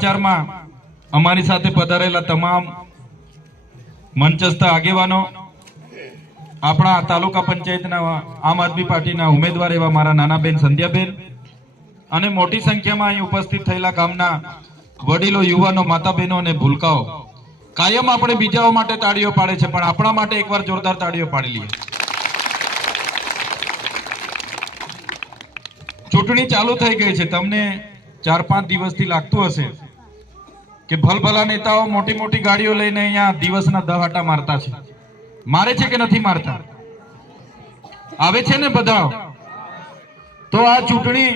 વિચારમાં અમારી સાથે પધારેલા તમામ મંચસ્થ આગેવાનો, આપણા તાલુકા પંચાયતના આમ આદમી પાર્ટીના ઉમેદવાર એવા મારા નાનાબેન સંધ્યાબેન અને મોટી સંખ્યામાં અહીં ઉપસ્થિત થયેલા ગામના વડીલો, યુવાનો, માતા બહેનો અને ભૂલકાઓ, કાયમ આપણે બીજાઓ માટે તાળીઓ પાડે છે, પણ આપણા માટે એકવાર જોરદાર તાળીઓ પાડી લઈએ. ચૂંટણી ચાલુ થઈ ગઈ છે. તમને 4-5 દિવસથી લાગતું હશે કે ભલભલા નેતાઓ મોટી મોટી ગાડીઓ લઈને અહીંયા દિવસના 10 આટા મારતા છે. મારે છે કે નથી મારતા? આવે છે ને બધા? તો આ ચૂંટણી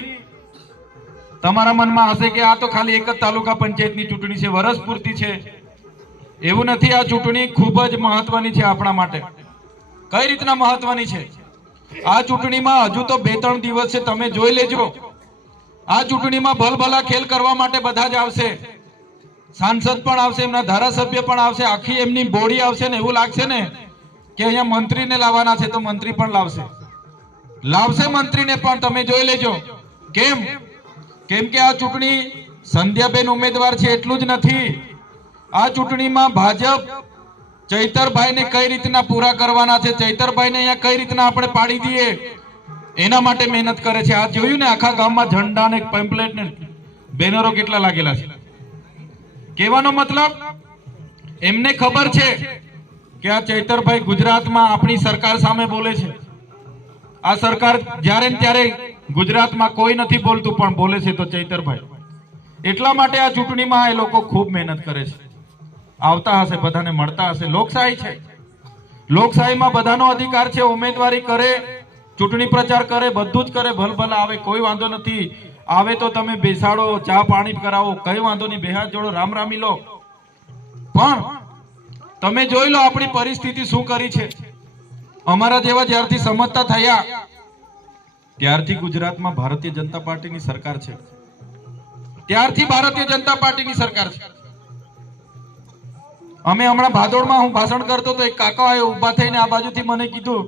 તમારા મનમાં હશે કે આ તો ખાલી એક જ તાલુકા પંચાયતની ચૂંટણી છે, વર્ષ પૂરતી છે. એવું નથી. આ ચૂંટણી ખૂબ જ મહત્વની છે આપણા માટે. કઈ રીતના મહત્વની છે? આ ચૂંટણીમાં હજુ તો 2-3 દિવસ છે, તમે જોઈ લેજો. આ ચૂંટણીમાં ભલભલા ખેલ કરવા માટે બધા જ આવશે. સાંસદ પણ આવશે, એમના ધારાસભ્ય પણ આવશે, આખી એમની બોડી આવશે ને એવું લાગશે ને કે અહીંયા મંત્રીને લાવવાના છે, તો મંત્રી પણ લાવશે મંત્રીને પણ. તમે જોઈ લેજો. કેમ કે આ ચૂંટણી સંધ્યાબેન ઉમેદવાર છે એટલું જ નથી. આ ચૂંટણીમાં ભાજપ ચૈતરભાઈને કઈ રીતના પૂરા કરવાના છે, ચૈતરભાઈને અહીંયા કઈ રીતના આપણે પાડી દઈએ એના માટે મહેનત કરે છે. આ જોયું ને, આખા ગામમાં ઝંડા ને પેમ્પલેટ ને બેનરો કેટલા લાગેલા છે. કહેવાનો મતલબ, એમને ખબર છે કે આ ચૈતરભાઈ ગુજરાતમાં આપણી સરકાર સામે બોલે છે. આ સરકાર જ્યારે ને ત્યારે ગુજરાતમાં કોઈ નથી બોલતું, પણ બોલે છે તો ચૈતરભાઈ. એટલા માટે આ ચૂંટણીમાં એ લોકો ખૂબ મહેનત કરે છે. આવતા હશે, બધાને મળતા હશે. લોકશાહી છે, લોકશાહીમાં બધાનો અધિકાર છે. ઉમેદવારી કરે, ચૂંટણી પ્રચાર કરે, બધું જ કરે. ભલભલા આવે, કોઈ વાંધો નથી. આવે તો તમે બેસાડો, ચા પાણી કરાવો, કઈ વાંધો નહીં. બે હાથ જોડો, રામ રામી લો. પણ તમે જોઈ લો આપણી પરિસ્થિતિ શું કરી છે. અમારા જેવા જ્યારથી સમજતા થયા ત્યારથી ગુજરાતમાં ભારતીય જનતા પાર્ટીની સરકાર છે. ત્યારથી ભારતીય જનતા પાર્ટીની સરકાર છે. અમે હમણાં ભાદોડમાં હું ભાષણ કરતો તો એક કાકા ઉભા થઈને આ બાજુથી મને કીધું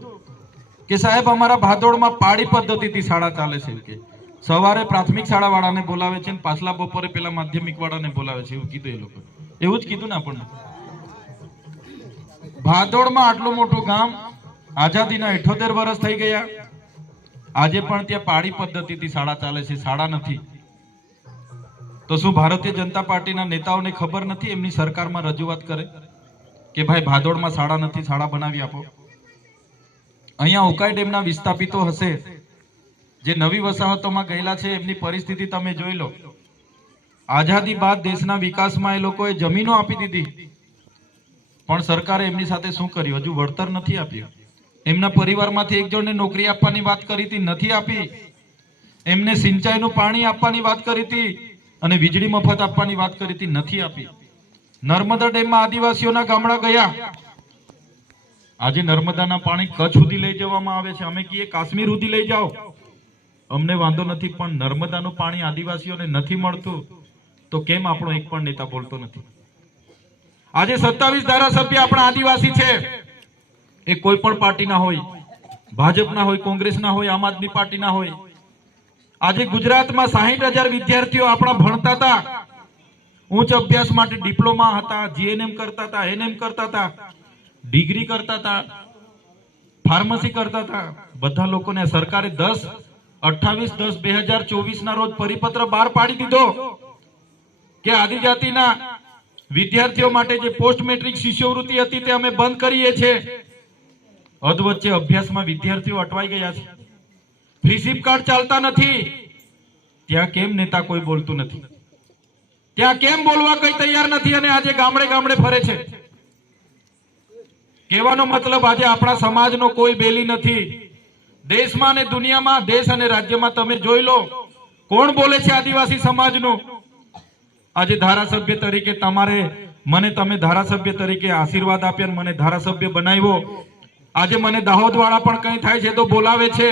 કે સાહેબ, અમારા ભાદોડમાં પાડી પદ્ધતિથી શાળા ચાલે છે. કે સવારે પ્રાથમિક શાળા વાળાને બોલાવે છે, પાછલા બપોરે પેલા માધ્યમિક વાળાને બોલાવે છે. એવું કીધું એ લોકો. એવું જ કીધું ને આપણને. ભાદોડમાં આટલું મોટું ગામ, આઝાદીના 78 વર્ષ થઈ ગયા, આજે પણ ત્યાં પાડી પદ્ધતિથી શાળા ચાલે છે. શાળા નથી. તો શું ભારતીય જનતા પાર્ટીના નેતાઓને ખબર નથી? એમની સરકારમાં રજૂઆત કરે કે ભાઈ ભાદોડમાં શાળા નથી, શાળા બનાવી આપો. અહીંયા ઉકાઈ ડેમના વિસ્થાપિતો હશે, જે નવી વસાહતોમાં ગયેલા છે, એમની પરિસ્થિતિ તમે જોઈ લો. આઝાદી બાદ દેશના વિકાસમાં એ લોકોએ જમીનો આપી દીધી, પણ સરકારે એમની સાથે શું કર્યું? હજુ વળતર નથી આપ્યું. એમના પરિવારમાંથી એક જણને નોકરી આપવાની વાત કરી હતી, નથી આપી. એમને સિંચાઈનું પાણી આપવાની વાત કરી હતી અને વીજળી મફત આપવાની વાત કરી હતી, નથી આપી. નર્મદા ડેમમાં આદિવાસીઓના ગામડા ગયા. આજે નર્મદાના પાણી કચ્છ સુધી લઈ જવામાં આવે છે. અમે કહીએ કાશ્મીર સુધી લઈ જાઓ, અમને વાંધો નથી, પણ નર્મદાનું પાણી આદિવાસીઓને નથી મળતું, તો કેમ આપણો એક પણ નેતા બોલતો નથી? આજે 27 ધારાસભ્ય આપણા આદિવાસી છે. એ કોઈ પણ પાર્ટીના હોય, ભાજપના હોય, કોંગ્રેસના હોય, આમ આદમી પાર્ટીના હોય. આજે ગુજરાતમાં 60,000 વિદ્યાર્થીઓ આપણા ભણતા હતા, ઉચ્ચ અભ્યાસ માટે ડિપ્લોમા હતા, જીએનએમ કરતા હતા, એનએમ કરતા હતા, ડિગ્રી કરતા હતા, ફાર્મસી કરતા હતા. બધા લોકોને સરકારે 28/10/2024 ના રોજ પરિપત્ર બહાર પાડી દીધો કે આદિજાતિના વિદ્યાર્થીઓ માટે જે પોસ્ટ મેટ્રિક શિષ્યવૃત્તિ હતી તે અમે બંધ કરીએ છીએ. અધવચ્ચે અભ્યાસમાં વિદ્યાર્થીઓ અટવાઈ ગયા છે. ફ્રી કાર્ડ ચાલતા નથી. ત્યાં કેમ નેતા કોઈ બોલતું નથી? ત્યાં કેમ બોલવા કઈ તૈયાર નથી? અને આજે ગામડે ગામડે ફરે છે. કહેવાનો મતલબ, આજે આપણા સમાજનો કોઈ બેલી નથી. દેશમાં અને દુનિયામાં, દેશ અને રાજ્યમાં તમે જોઈ લો કોણ બોલે છે આદિવાસી સમાજનું. આજે ધારાસભ્ય તરીકે તમે ધારાસભ્ય તરીકે આશીર્વાદ આપ્યા, મને ધારાસભ્ય બનાવ્યો. આજે મને દાહોદ વાળા પણ કઈ થાય છે તો બોલાવે છે.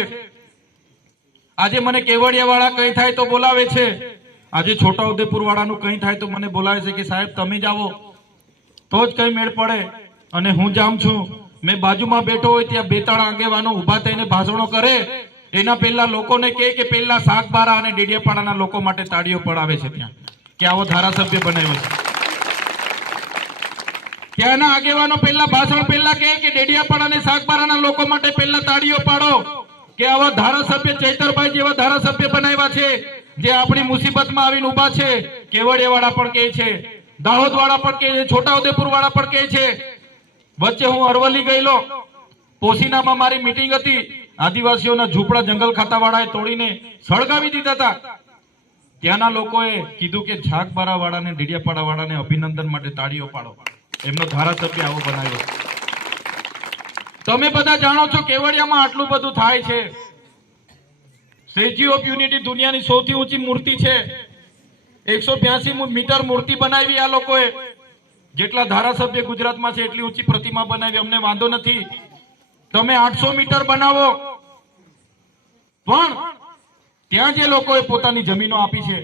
આજે મને કેવડિયા વાળા કઈ થાય તો બોલાવે છે. આજે છોટાઉદેપુર વાળાનું કઈ થાય તો મને બોલાવે છે કે સાહેબ તમે જ આવો તો જ કઈ મેળ પડે. અને હું જામ છું, મેં બાજુમાં બેઠો હોય ત્યાં 2-3 આગેવાનો ઉભા થઈને ભાષણો કરે, એના પહેલા લોકોને કે પહેલા શાકબારા અને ડેડિયાપાડાના લોકો માટે તાળીઓ પડાવે છે. ત્યાં કે આવો ધારાસભ્ય બનાવ્યો છે. ત્યાંના આગેવાનો પહેલા ભાષણ પહેલા કહે કે ડેડિયાપાડા અને સાગબારાના લોકો માટે પહેલા તાળીઓ પાડો કે આવા ધારાસભ્ય ચૈતરભાઈ જેવા ધારાસભ્ય બનાવ્યા છે જે આપણી મુસીબતમાં આવીને ઉભા છે. કેવડિયાવાળા પણ કહે છે, દાહોદવાળા પણ કહે છે, છોટાઉદેપુરવાળા પણ કહે છે. વચ્ચે હું અરવલ્લી ગયેલો, પોસીનામાં મારી મીટિંગ હતી. આદિવાસીઓના ઝૂંપડા જંગલ ખાતાવાળાએ તોડીને સળગાવી દીધા હતા. ત્યાંના લોકોએ કીધું કે છાગબારા વાળાને ડેડિયાપાડા વાળાને અભિનંદન માટે તાળીઓ પાડો, એમનો ધારાસભ્ય આવો બનાવ્યો. તમે બધા જાણો છો કેવડિયામાં આટલું બધું થાય છે. સ્ટેચ્યુ ઓફ યુનિટી દુનિયાની સૌથી ઊંચી મૂર્તિ છે. 182 મીટર મૂર્તિ બનાવી આ લોકોએ. જેટલા ધારાસભ્ય ગુજરાતમાં છે એટલી ઊંચી પ્રતિમા બનાવી. અમને વાંધો નથી, તમે 800 મીટર બનાવો, પણ ત્યાં જે લોકોએ પોતાની જમીનો આપી છે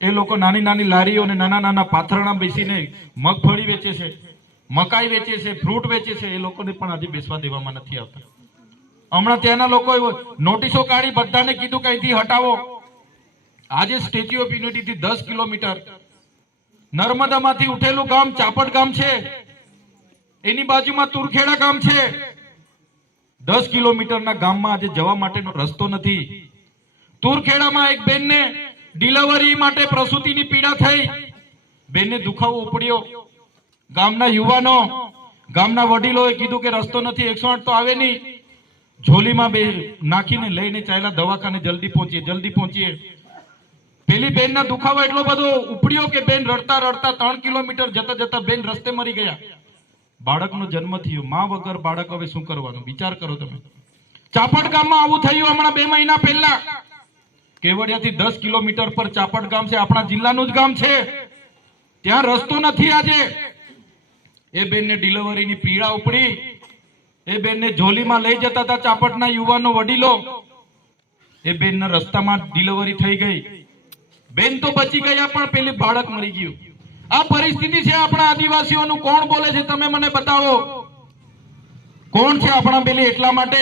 એ લોકો નાની નાની લારીઓ અને નાના નાના પાથરણા બેસીને મગફળી વેચે છે, મકાઈ વેચે છે, ફ્રૂટ વેચે છે. એ લોકોને પણ આજે બેસવા દેવામાં નથી આવતા. હમણાં ત્યાંના લોકોએ નોટિસો કાઢી, બધાને કીધું કે અહીંથી હટાવો. આજે સ્ટેચ્યુ ઓફ યુનિટી થી 10 કિલોમીટર નર્મદામાંથી ઉઠેલું ગામ ચાપડ ગામ છે, એની બાજુમાં તુરખેડા ગામ છે. 10 કિલોમીટરના ગામમાં આજે જવા માટેનો રસ્તો નથી. તુરખેડામાં એક બેનને ડિલિવરી માટે પ્રસૂતિની પીડા થઈ, બેનને દુખાવો ઉપડ્યો. ગામના યુવાનો, ગામના વડીલોએ કીધું કે રસ્તો નથી, 108 તો આવે નહીં. ઝોલીમાં બે નાખીને લઈને ચાલ્યા દવાખાને, જલ્દી પહોંચીએ. પેલી બેનના દુખાવો એટલો બધો ઉપડ્યો કે બેન રડતા રડતા 3 કિલોમીટર જતા જતા બેન રસ્તે મરી ગયા. બાળકનો જન્મ થયો. માં વગર બાળક હવે શું કરવાનું? વિચાર કરો તમે. ચાપડ ગામમાં આવું થયું હમણાં 2 મહિના પહેલા. કેવડિયાથી 10 કિલોમીટર પર ચાપડ ગામ છે, આપણા જિલ્લાનું જ ગામ છે. ત્યાં રસ્તો નથી. આજે એ બેનને ડિલિવરીની પીડા ઉપડી. એ બેનને ઝોલીમાં લઈ જતા હતા ચાપડના યુવાનો વડીલો. એ બેનના રસ્તામાં ડિલિવરી થઈ ગઈ. બેન તો બચી ગયા પણ પેલી બાળક મરી ગયું. આ પરિસ્થિતિ છે આપણા આદિવાસીઓનું. કોણ બોલે છે તમે મને બતાવો, કોણ છે આપણા પેલી? એટલા માટે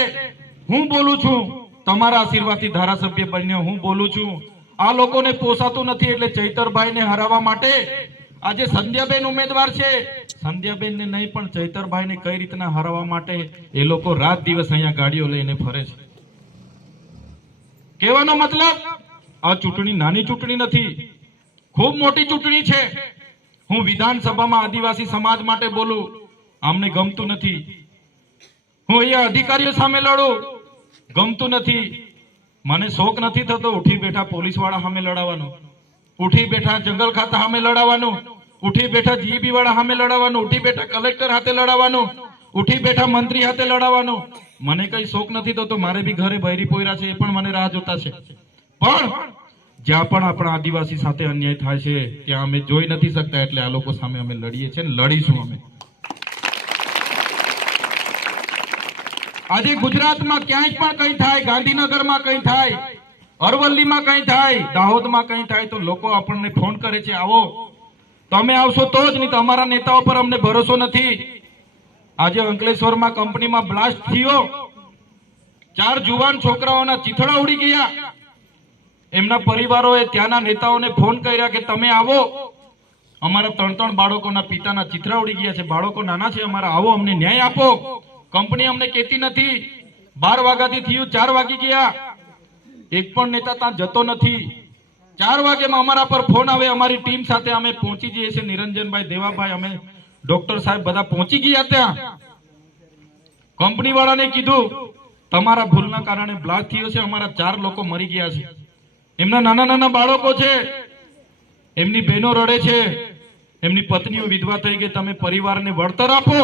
હું બોલું છું, તમારા આશીર્વાદથી ધારાસભ્ય બન્યો હું બોલું છું. આ લોકોને પોસાતું નથી એટલે ચૈતરભાઈને હરાવવા માટે આજે સંધ્યાબેન ઉમેદવાર છે. સંધ્યાબેનને નહીં પણ ચૈતરભાઈને કઈ રીતના હરાવવા માટે એ લોકો રાત દિવસ અહીંયા ગાડીઓ લઈને ફરે છે. કહેવાનો મતલબ આ ચૂંટણી નાની ચૂંટણી નથી, ખૂબ મોટી ચૂંટણી છે. હું વિધાનસભામાં આદિવાસી સમાજ માટે બોલું, અમને ગમતું નથી. હું અહીંયા અધિકારીઓ સામે લડું, ગમતું નથી. મને શોખ નથી થતો ઉઠી બેઠા પોલીસ વાળા સામે લડાવવાનું, ઉઠી બેઠા જંગલ ખાતા સામે લડાવવાનું, ઉઠી બેઠા જીબી વાળા સામે લડાવવાનું, ઉઠી બેઠા કલેક્ટર હાથે લડાવવાનું, ઉઠી બેઠા મંત્રી હાથે લડાવવાનું. મને કઈ શોખ નથી થતો. મારે બી ઘરે બૈરી પોયરા છે, એ પણ મને રાહ જોતા છે. પણ જ્યાં પણ આપણા આદિવાસી સાથે અન્યાય થાય છે ત્યાં અમે જોઈ નથી શકતા, એટલે આ લોકો સામે અમે લડીએ છીએ, લડીશું અમે. આજે ગુજરાતમાં ક્યાંય પણ કઈ થાય, ગાંધીનગરમાં કઈ થાય, અરવલ્લીમાં કઈ થાય, દાહોદમાં કઈ થાય તો લોકો આપણને ફોન કરે છે, આવો. તમે આવશો તો જ, નહીં તો અમારા નેતાઓ પર અમને ભરોસો નથી. આજે અંકલેશ્વરમાં કંપનીમાં બ્લાસ્ટ થયો, 4 જુવાન છોકરાઓના ચીથડા ઉડી ગયા. એમના પરિવારોએ ત્યાંના નેતાઓને ફોન કર્યા કે તમે આવો, અમારા 3 બાળકોના પિતાના ચીથડા ઉડી ગયા છે, બાળકો નાના છે અમારા, આવો અમને ન્યાય આપો. કંપની અમને કહેતી નથી. 12 વાગ્યાથી થયું, 4 વાગી ગયા, એક પણ નેતા ત્યાં જતો નથી. 4 વાગ્યામાં અમારા પર ફોન આવે, અમારી ટીમ સાથે અમે પહોંચી જઈએ છીએ, નિરંજનભાઈ, દેવાભાઈ, અમે ડોક્ટર સાહેબ બધા પહોંચી ગયા ત્યાં. કંપની વાળાને કીધું તમારા ભૂલના કારણે બ્લાસ્ટ થયો છે, અમારા 4 લોકો મરી ગયા છે, એમના નાના નાના બાળકો છે, એમની બહેનો રડે છે, એમની પત્નીઓ વિધવા થઈ ગઈ, તમે પરિવારને વળતર આપો.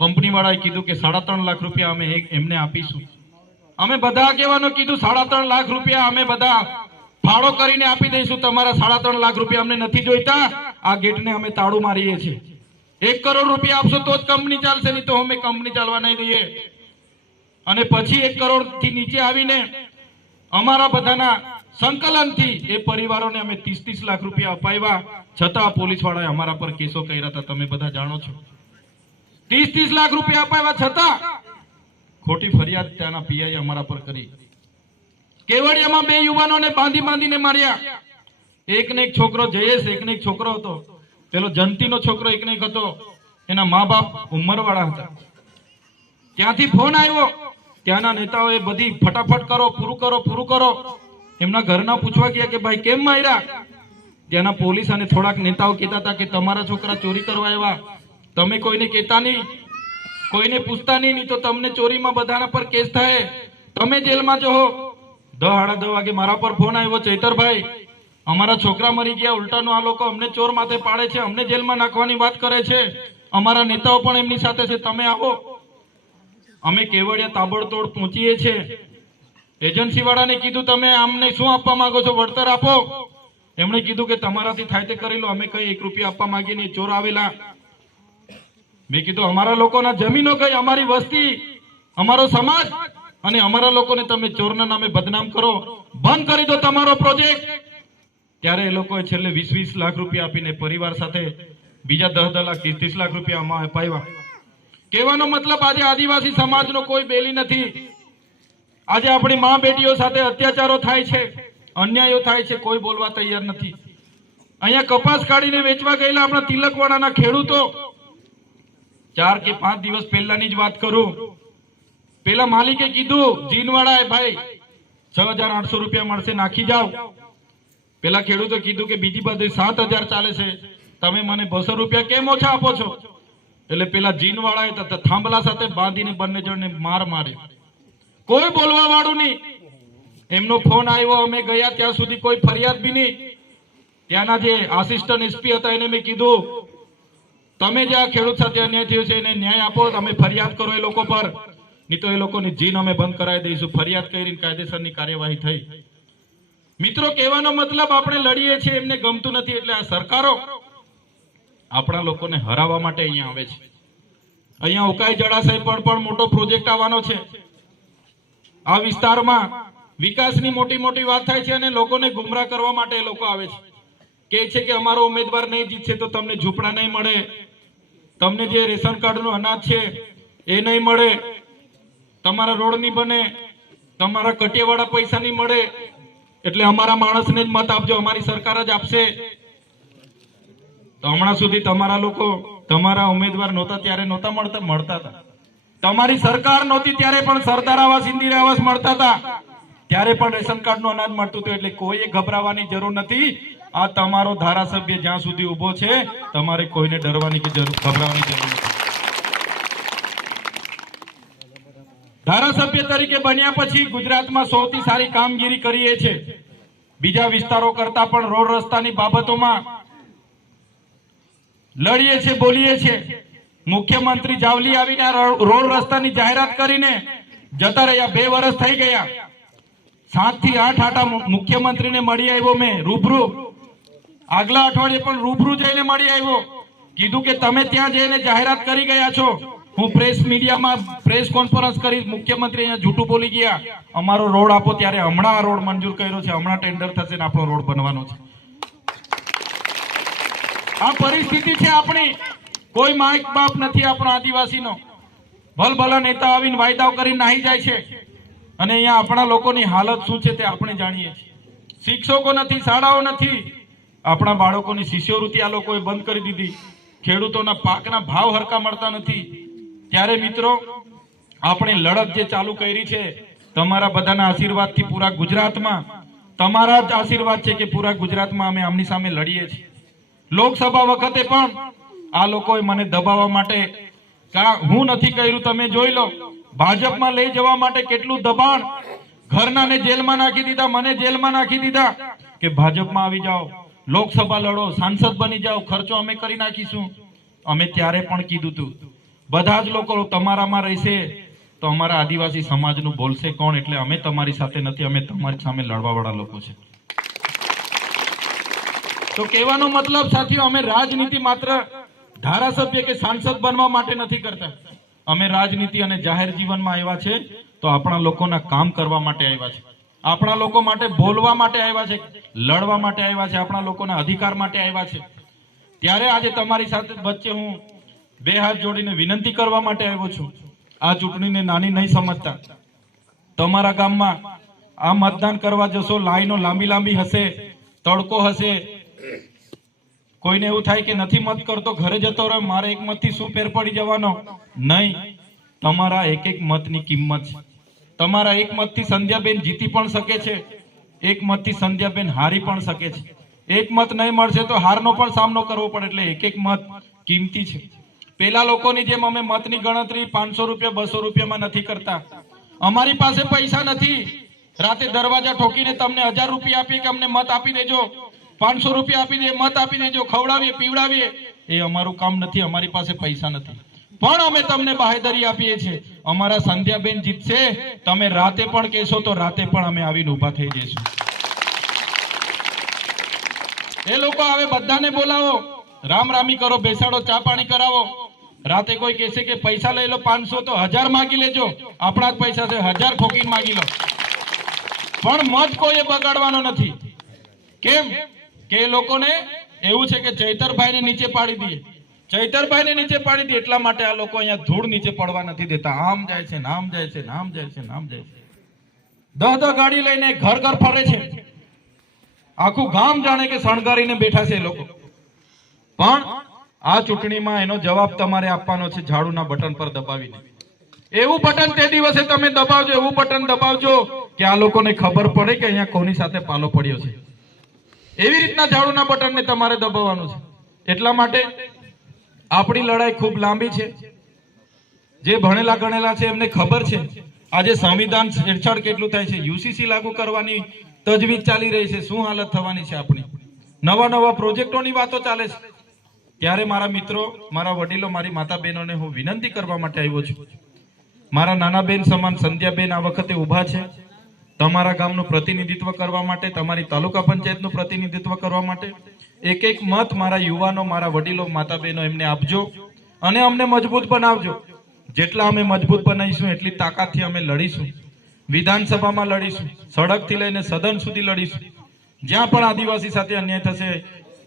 કંપની વાળાએ કીધું કે 3.5 લાખ રૂપિયા અમે એમને આપીશું. અમે બધા આગેવાનો કીધું 3.5 લાખ રૂપિયા અમે બધા ફાળો કરીને આપી દઈશું, તમારા 3.5 લાખ રૂપિયા અમને નથી જોઈતા, આ ગેટને અમે તાળું મારીએ છીએ. 1 કરોડ રૂપિયા આપશો તો જ કંપની ચાલશે, નહીં તો અમે કંપની ચાલવા નહીં દઈએ. અને પછી 1 કરોડ થી નીચે આવીને અમારા બધાના સંકલનથી એ પરિવારોને અમે 30 લાખ રૂપિયા અપાવ્યા. છતાં પોલીસ વાળાએ અમારા પર કેસો કર્યા હતા, તમે બધા જાણો છો. 30 લાખ રૂપિયા અપાવ્યા છતાં ખોટી ફરિયાદ ત્યાંના પીઆઈ અમારા પર કરી. કેવડિયામાં 2 યુવાનોને બાંધીને માર્યા. એક ને એક છોકરો જયેશ, એક ને એક છોકરો હતો, પેલો જંતીનો છોકરો એક ને એક હતો, એના મા બાપ ઉંમરવાળા હતા. ત્યાંથી ફોન આવ્યો, ત્યાંના નેતાઓએ બધી ફટાફટ કરો, પૂરું કરો, પૂરું કરો. એમના ઘરના પૂછવા ગયા કે ભાઈ કેમ માર્યા? ત્યાંના પોલીસ અને થોડાક નેતાઓ કહેતા હતા કે તમારા છોકરા ચોરી કરવા આવ્યા, તમે કોઈને કહેતા નહીં, કોઈને પૂછતા નહીં, તો તમને ચોરીમાં બધાના પર કેસ થાય, તમે જેલમાં જહો. 10:30 વાગે મારા પર ફોન આવ્યો, ચૈતરભાઈ અમારા છોકરા મરી ગયા, ઉલટાનું આ લોકો અમને ચોર માથે પાડે છે, અમને જેલમાં નાખવાની વાત કરે છે, અમારા નેતાઓ પણ એમની સાથે છે, તમે આવો. અમે કેવડિયા તાબડતોડ પહોંચીએ છીએ. એજન્સી વાળાને કીધું તમે અમને શું આપવા માંગો છો, વળતર આપો. એમણે કીધું કે તમારાથી થાય તે કરી લો, અમે કઈ 1 રૂપિયા આપવા માંગીએ નહીં, ચોર આવેલા. મેં કીધું અમારા લોકોના જમીનો ગઈ, અમારી વસ્તી, અમારો સમાજ, અને અમારા લોકોને તમે ચોરના નામે બદનામ કરો, બંધ કરી દો તમારો પ્રોજેક્ટ. ત્યારે એ લોકોએ છેલ્લે 20-20 લાખ રૂપિયા આપીને પરિવાર સાથે બીજા 10-10 લાખ 30-30 લાખ રૂપિયા આમાં અપાવ્યા. કહેવાનો મતલબ આજે આદિવાસી સમાજનો કોઈ બેલી નથી. આજે આપણી મા બેટીઓ સાથે અત્યાચારો થાય છે, અન્યાયો થાય છે, કોઈ બોલવા તૈયાર નથી. અહીંયા કપાસ કાઢીને વેચવા ગયેલા આપણા તિલકવાડાના ખેડૂતો, 4 કે 5 દિવસ પહેલાની જ વાત કરું, પેલા માલિકે કીધું જીનવાળાએ ભાઈ 6,800 રૂપિયા મળશે, નાખી જાઓ. પેલા ખેડૂતો કીધું કે બીજી બાજુ 7,000 ચાલે છે, તમે મને 200 રૂપિયા કેમ ઓછા આપો છો? એટલે પેલા જીનવાળાએ થાંભલા સાથે બાંધીને બંને જણને માર માર્યો. કોઈ બોલવા વાળું નહીં. એમનો ફોન આવ્યો, અમે ગયા ત્યાં સુધી કોઈ ફરિયાદ બી નહીં. ત્યાંના જે આસિસ્ટન્ટ એસપી હતા એને મેં કીધું તમે જે આ ખેડૂત સાથે અન્યાય થયો છે એને ન્યાય આપો, તમે ફરિયાદ કરો એ લોકો પર, નહીં તો એ લોકોની જીન અમે બંધ કરાવી દઈશું. ફરિયાદ કરીને કાયદેસરની કાર્યવાહી થઈ. મિત્રો, કહેવાનો મતલબ આપણે લડીએ છીએ, એમને ગમતું નથી એટલે આ સરકારો આપણા લોકોને હરાવવા માટે અહીંયા આવે છે. અહીંયા ઉકાઈ જળાશય પર પણ મોટો પ્રોજેક્ટ આવવાનો છે. આ વિસ્તારમાં વિકાસની મોટી મોટી વાત થાય છે અને લોકોને ગુમરાહ કરવા માટે એ લોકો આવે છે. કહે છે કે અમારો ઉમેદવાર નહીં જીતશે તો તમને ઝૂંપડા નહીં મળે, તમને જે રેશન કાર્ડનું અનાજ છે એ નહીં મળે, તમારા રોડ નહીં બને, તમારા કટિયાવાળા પૈસા નહીં મળે, એટલે અમારા માણસને જ મત આપજો, અમારી સરકાર જ આપશે. તો હમણાં સુધી તમારા લોકો તમારા ઉમેદવાર નહોતા ત્યારે નહોતા મળતા હતા. તમારી સરકાર નહોતી ત્યારે પણ સરદાર આવાસ, ઇન્દિરા આવાસ મળતા હતા, ત્યારે પણ રેશન કાર્ડનું અનાજ મળતું હતું. એટલે કોઈએ ગભરાવાની જરૂર નથી. આ તમારો ધારાસભ્ય જ્યાં સુધી ઉભો છે, તમારે કોઈને ડરવાની કે ગભરાવાની જરૂર નથી. ધારાસભ્ય તરીકે બન્યા પછી ગુજરાતમાં સૌથી સારી કામગીરી કરીએ છે. બીજા વિસ્તારો કરતા પણ રોડ રસ્તાની બાબતોમાં લડીએ છે, બોલીએ છે. મુખ્યમંત્રી જાવલી આવીને રોડ રસ્તાની જાહેરાત કરીને જતા રહ્યા. 2 વર્ષ થઈ ગયા. 7 થી 8 આટા મુખ્યમંત્રીને મળી આવ્યો મેં રૂબરૂ. આગલા અઠવાડિયે પણ રૂબરૂ જઈને મળી આવ્યો. કીધું કે તમે ત્યાં જઈને જાહેરાત કરી ગયા છો, હું પ્રેસ મીડિયામાં પ્રેસ કોન્ફરન્સ કરી, મુખ્યમંત્રી અહીંયા જૂઠું બોલી ગયા, અમારો રોડ આપો. ત્યારે હમણાં આ રોડ મંજૂર કર્યો છે, હમણાં ટેન્ડર થશે ને આપણો રોડ બનવાનો છે. આ પરિસ્થિતિ છે આપણી. કોઈ માઇક બાપ નથી આપણો આદિવાસીનો. ભલભલા નેતા આવીને વાયદાઓ કરીને નાહી જાય છે અને અહીંયા આપણા લોકોની હાલત શું છે તે આપણે જાણીએ છીએ. શિક્ષકો નથી, શાળાઓ નથી, આપણા બાળકોની શિષ્યવૃત્તિ આ લોકોએ બંધ કરી દીધી, ખેડૂતોના પાકના ભાવ હરખા મળતા નથી. ત્યારે મિત્રો, આપણે લડત જે ચાલુ કરી છે, તમારા બધાના આશીર્વાદથી પૂરા ગુજરાતમાં, તમારા જ આશીર્વાદ છે કે પૂરા ગુજરાતમાં અમે આમની સામે લડીએ છીએ. લોકસભા વખતે પણ આ લોકોએ મને દબાવવા માટે, હું નથી કર્યું, તમે જોઈ લો. ભાજપમાં લઈ જવા માટે કેટલું દબાણ, ઘરનાને જેલમાં નાખી દીધા, મને જેલમાં નાખી દીધા કે ભાજપમાં આવી જાઓ, લોકસભા લડો, સાંસદ બની જાઓ, ખર્ચો અમે કરી નાખીશું. અમે ત્યારે પણ કીધું હતું, બધા જ લોકો તમારામાં રહેશે તો અમારા આદિવાસી સમાજનું બોલશે કોણ? એટલે અમે તમારી સાથે નથી, અમે તમારી સામે લડવા વાળા લોકો છે. તો કહેવાનો મતલબ સાથીઓ, અમે રાજનીતિ માત્ર ધારાસભ્ય કે સાંસદ બનવા માટે નથી કરતા. અમે રાજનીતિ અને જાહેર જીવનમાં આવ્યા છે તો આપણા લોકોના કામ કરવા માટે આવ્યા છે, આપણા લોકો માટે બોલવા માટે આવ્યા છે, લડવા માટે આવ્યા છે, આપણા લોકોના અધિકાર માટે આવ્યા છે. ત્યારે આજે તમારી સાથે વચ્ચે હું 2 હાથ જોડીને વિનંતી કરવા માટે આવ્યો છું. આ ચૂંટણીને નાની નહીં સમજતા. તમારા ગામમાં આ મતદાન કરવા જશો, લાઈનો લાંબી લાંબી હશે, તડકો હશે, કોઈને એવું થાય કે નથી મત કરતો ઘરે જતો રહે, મારે એક મતથી શું ફેર પડી જવાનો? નહીં, તમારા એક એક મતની કિંમત છે. તમારા એક મતથી સંધ્યાબેન જીતી પણ શકે છે, એક મતથી સંધ્યાબેન હારી પણ શકે છે. એક મત નહીં મળશે તો હારનો પણ સામનો કરવો પડે, એટલે એક એક મત કિંમતી છે. પેલા લોકોની જેમ અમે મતની ગણતરી 500 રૂપિયા 200 રૂપિયામાં નથી કરતા. અમારી પાસે પૈસા નથી રાતે દરવાજા ઠોકીને તમને 1000 રૂપિયા આપીએ કે અમને મત આપી દેજો, 500 રૂપિયા આપી દે, મત આપી દેજો, ખવડાવીએ પીવડાવીએ, એ અમારું કામ નથી. અમારી પાસે પૈસા નથી, પણ અમે તમને બાહેધરી આપીએ છીએ, અમારા સંધ્યાબેન જીતશે, તમે રાતે પણ કહેશો તો રાતે પણ અમે આવીને ઊભા થઈ જઈશું. એ લોકો આવે, બધાને બોલાવો, રામ રામી કરો, બેસાડો, ચા પાણી કરાવો. રાતે કોઈ કહેશે કે પૈસા લઈ લો 500 તો 1000 માંગી લેજો, આપણા જ પૈસા છે, 1000 ઠોકીને માંગી લો, પણ મત કોઈએ બગાડવાનો નથી. કેમ કે એ લોકોને એવું છે કે ચૈતરભાઈને નીચે પાડી દઈએ, ચૈતરભાઈને નીચે પાડી દઈએ, એટલા માટે આ લોકો અહીંયા ધૂળ નીચે પડવા નથી દેતા. આમ જાય છે, નામ જાય છે, નામ જાય છે, નામ જાય છે. 10 ગાડી લઈને ઘર ઘર ફરે છે, આખું ગામ જાણે કે શણગારીને બેઠા છે એ લોકો. પણ આ ચૂંટણીમાં એનો જવાબ તમારે આપવાનો છે ઝાડુના બટન પર દબાવીને. એવું બટન તે દિવસે તમે દબાવજો, એવું બટન દબાવજો કે આ લોકોને ખબર પડે કે અહીંયા કોની સાથે પાલો પડ્યો છે. એવી રીતના ઝાડુના બટનને તમારે દબાવવાનું છે. એટલા માટે આપણી લડાઈ ખૂબ લાંબી છે. જે ભણેલા ગણેલા છે એમને ખબર છે આજે સંવિધાન છેડછાડ કેટલું થાય છે. યુસીસી લાગુ કરવાની તજવીજ ચાલી રહી છે, શું હાલત થવાની છે આપણી. નવા નવા પ્રોજેક્ટોની વાતો ચાલે છે. ત્યારે મારા મિત્રો, મારા વડીલો, મારી માતા બહેનોને હું વિનંતી કરવા માટે આવ્યો છું. મારા નાના બેન સમાન સંધ્યાબેન આ વખતે ઊભા છે તમારા ગામનું પ્રતિનિધિત્વ કરવા માટે, તમારી તાલુકા પંચાયતનું પ્રતિનિધિત્વ કરવા માટે. એક એક મત મારા યુવાનો, મારા વડીલો, માતા બહેનો એમને આપજો અને અમને મજબૂત બનાવજો. જેટલા અમે મજબૂત બનાવીશું એટલી તાકાતથી અમે લડીશું. વિધાનસભામાં લડીશું, સડકથી લઈને સદન સુધી લડીશું. જ્યાં પણ આદિવાસી સાથે અન્યાય થશે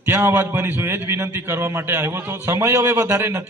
ત્યાં અવાજ બનીશું. એ જ વિનંતી કરવા માટે આવ્યો તો. સમય હવે વધારે નથી.